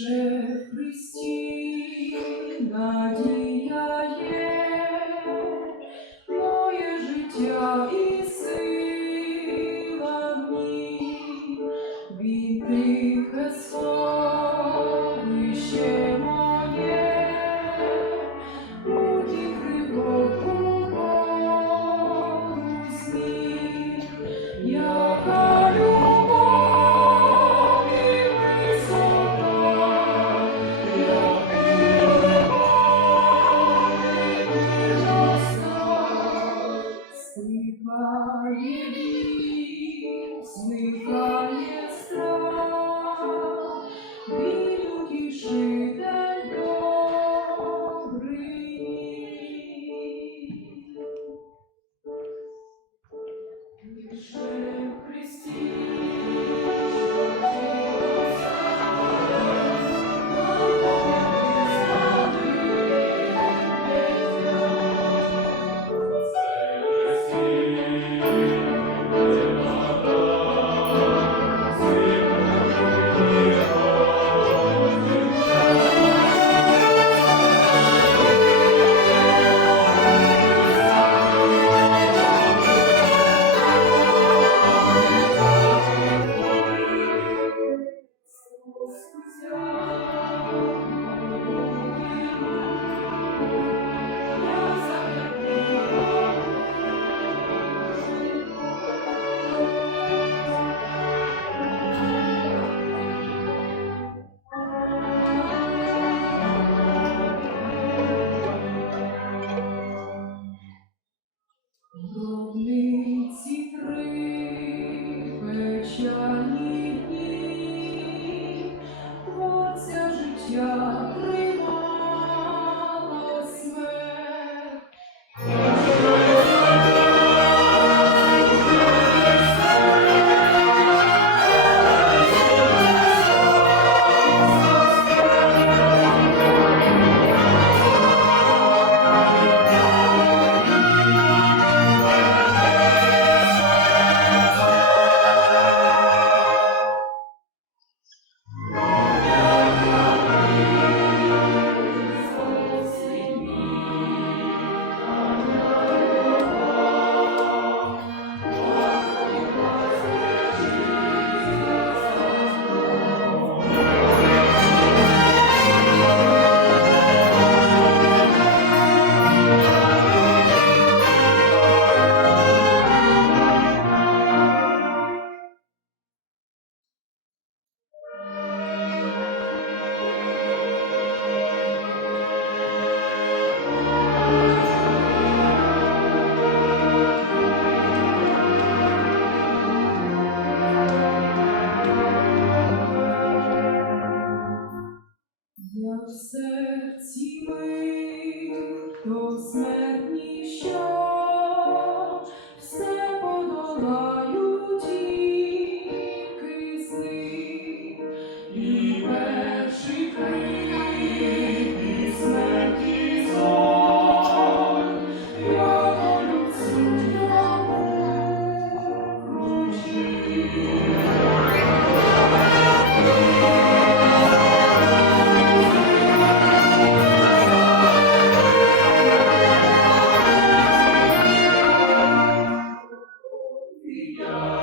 Лише в Христі надія є, моє життя і смертніші. Yeah.